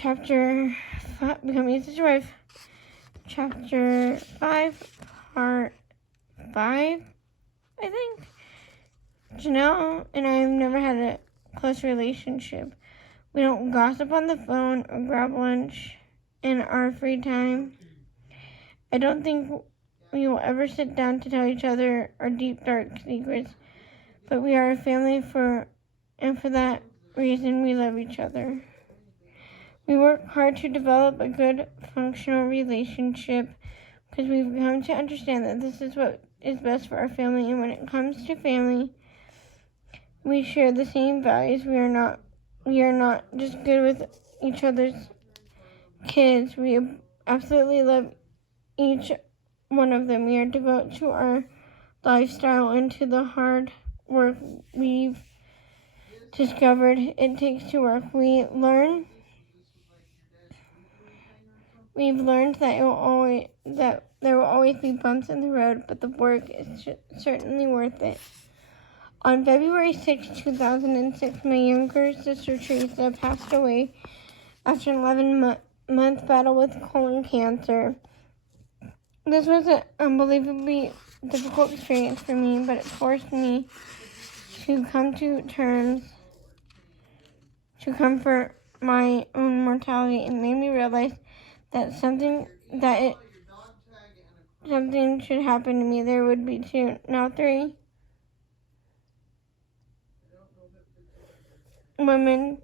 Chapter 5, Becoming Such a Wife, Chapter 5, Part 5, I think. Janelle and I have never had a close relationship. We don't gossip on the phone or grab lunch in our free time. I don't think we will ever sit down to tell each other our deep, dark secrets, but we are a family and for that reason we love each other. We work hard to develop a good, functional relationship because we've come to understand that this is what is best for our family. And when it comes to family, we share the same values. We are not just good with each other's kids. We absolutely love each one of them. We are devoted to our lifestyle and to the hard work we've discovered it takes to work. We've learned that there will always be bumps in the road, but the work is certainly worth it. On February 6, 2006, my younger sister Teresa passed away after an 11-month battle with colon cancer. This was an unbelievably difficult experience for me, but it forced me to come to terms, to comfort my own mortality. It made me realize that something should happen to me. There would be 2, now 3 women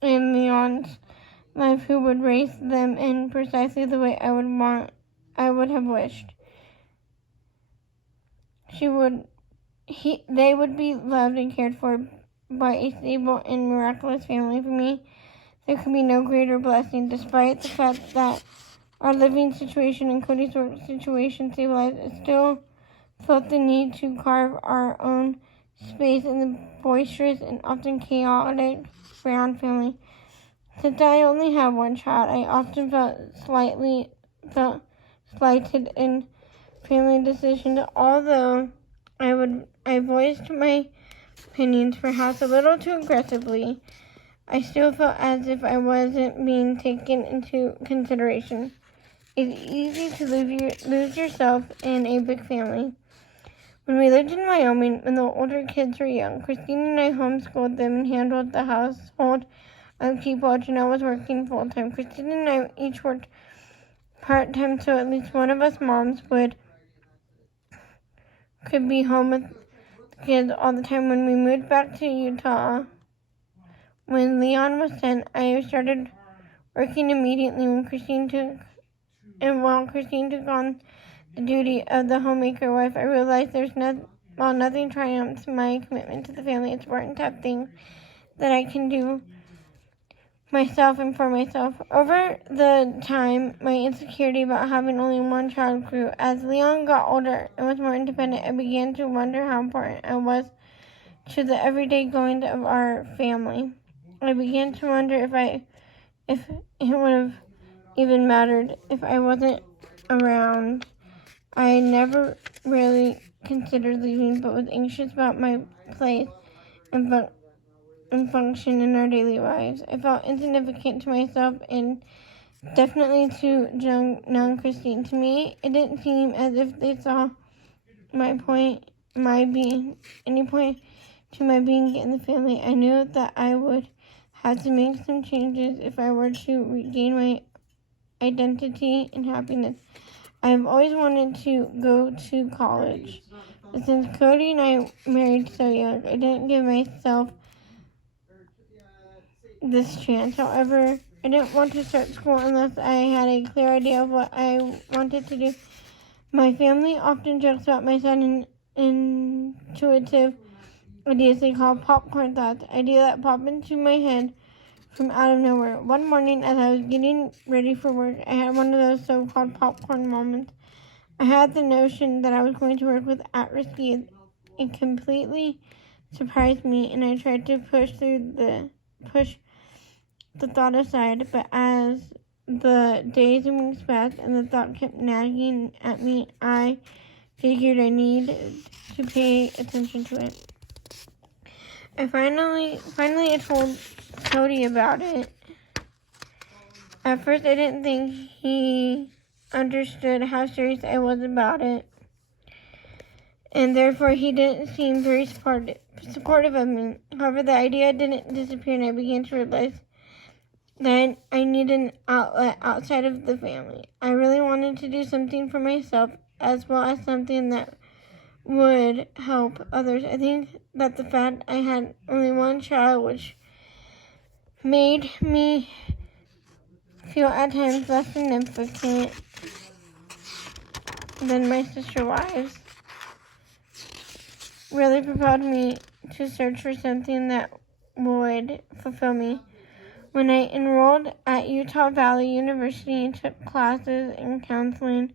in Leon's life who would raise them in precisely the way I would have wished. They would be loved and cared for by a stable and miraculous family. For me, there could be no greater blessing. Despite the fact that our living situation and Cody's work situation stabilized, I still felt the need to carve our own space in the boisterous and often chaotic Brown family. Since I only have one child, I often felt slighted in family decisions. Although I voiced my opinions perhaps a little too aggressively, I still felt as if I wasn't being taken into consideration. It's easy to lose yourself in a big family. When we lived in Wyoming, when the older kids were young, Christine and I homeschooled them and handled the household upkeep while Janelle was working full-time. Christine and I each worked part-time, so at least one of us moms could be home with the kids all the time. When we moved back to Utah, when Leon was 10, I started working immediately while Christine took on the duty of the homemaker wife. I realized while nothing triumphs my commitment to the family, it's important to have things that I can do myself and for myself. Over the time, my insecurity about having only one child grew. As Leon got older and was more independent, I began to wonder how important I was to the everyday goings of our family. I began to wonder if it would have even mattered if I wasn't around. I never really considered leaving, but was anxious about my place and function in our daily lives. I felt insignificant to myself and definitely to Janelle and Christine. To me, it didn't seem as if they saw any point to my being in the family. I knew that I would have to make some changes if I were to regain my identity and happiness. I've always wanted to go to college, but since Cody and I married so young, I didn't give myself this chance. However, I didn't want to start school unless I had a clear idea of what I wanted to do. My family often jokes about my sudden intuitive ideas they call popcorn thoughts, ideas that pop into my head from out of nowhere. One morning, as I was getting ready for work, I had one of those so-called popcorn moments. I had the notion that I was going to work with at-risk youth. It completely surprised me, and I tried to push the thought aside. But as the days and weeks passed and the thought kept nagging at me, I figured I needed to pay attention to it. I finally told Cody about it. At first, I didn't think he understood how serious I was about it, and therefore he didn't seem very supportive of me. However, the idea didn't disappear, and I began to realize that I needed an outlet outside of the family. I really wanted to do something for myself, as well as something that would help others. I think that the fact I had only one child, which made me feel at times less significant than my sister wives, really propelled me to search for something that would fulfill me. When I enrolled at Utah Valley University and took classes in counseling,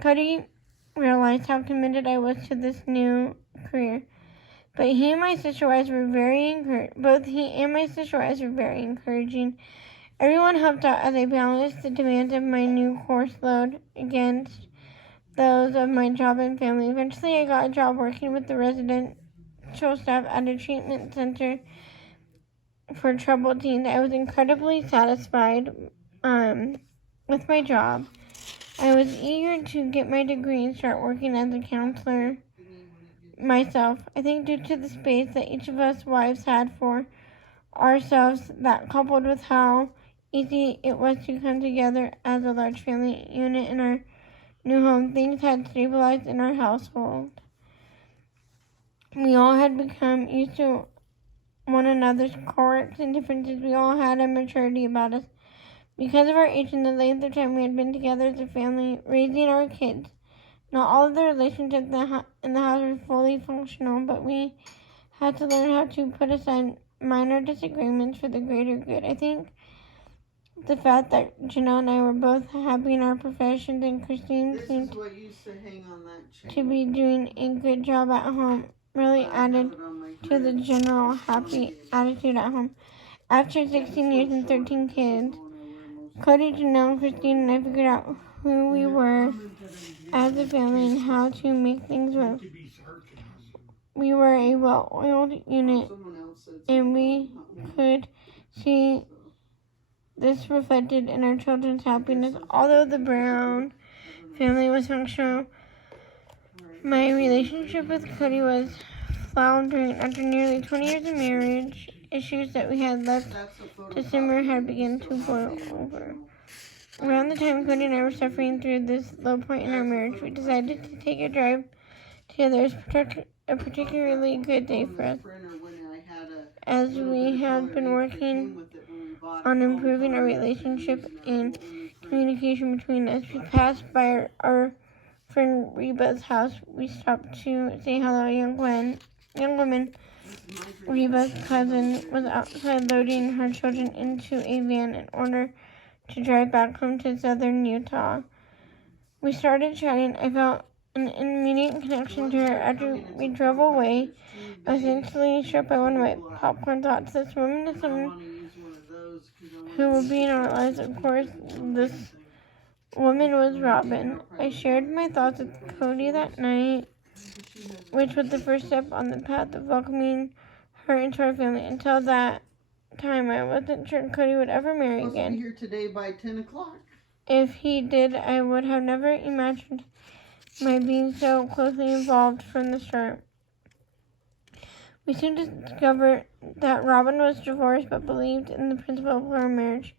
Cody realized how committed I was to this new career. Both he and my sister wives were very encouraging. Everyone helped out as I balanced the demands of my new course load against those of my job and family. Eventually, I got a job working with the residential staff at a treatment center for troubled teens. I was incredibly satisfied with my job. I was eager to get my degree and start working as a counselor myself. I think due to the space that each of us wives had for ourselves, that coupled with how easy it was to come together as a large family unit in our new home, things had stabilized in our household. We all had become used to one another's quirks and differences. We all had a maturity about us. Because of our age and the length of time we had been together as a family, raising our kids, not all of the relationships in the house were fully functional, but we had to learn how to put aside minor disagreements for the greater good. I think the fact that Janelle and I were both happy in our professions and Christine seemed to be doing a good job at home really added to the general happy attitude at home. After 16 years and 13 kids, Cody, Janelle, Christine, and I figured out who we were as a family and how to make things work. We were a well-oiled unit, and we could see this reflected in our children's happiness. Although the Brown family was functional, my relationship with Cody was floundering. After nearly 20 years of marriage, issues that we had left to simmer had begun to boil over. Around the time Cody and I were suffering through this low point in our marriage, we decided to take a drive together. It was a particularly good day for us, as we had been working on improving our relationship and communication between us. We passed by our friend Reba's house. We stopped to say hello. A young woman, Reba's cousin, was outside loading her children into a van in order to drive back home to southern Utah. We started chatting. I felt an immediate connection to her. After we drove away, I was instantly struck by one of my popcorn thoughts. This woman is someone who will be in our lives. Of course, this woman was Robin. I shared my thoughts with Cody that night, which was the first step on the path of welcoming her into our family. Until that time, I wasn't sure Cody would ever marry again. Here today by 10 o'clock. If he did, I would have never imagined my being so closely involved from the start. We soon discovered that Robin was divorced but believed in the principle of our marriage.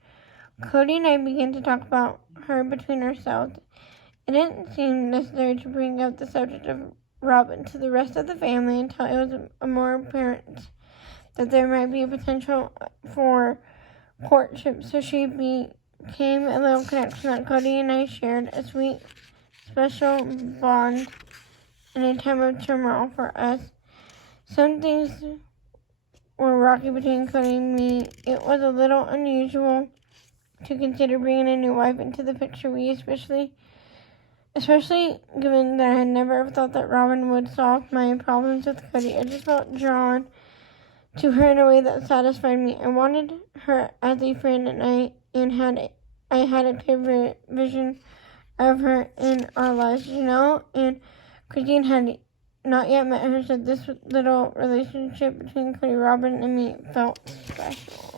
Cody and I began to talk about her between ourselves. It didn't seem necessary to bring up the subject of Robin to the rest of the family until it was more apparent that there might be a potential for courtship. So she became a little connection that Cody and I shared, a sweet, special bond in a time of turmoil for us. Some things were rocky between Cody and me. It was a little unusual to consider bringing a new wife into the picture. We especially given that I had never thought that Robin would solve my problems with Cody. I just felt drawn to her in a way that satisfied me. I wanted her as a friend, and I had a clear vision of her in our lives. Janelle and Christine had not yet met her, so this little relationship between Cody, Robin, and me felt special.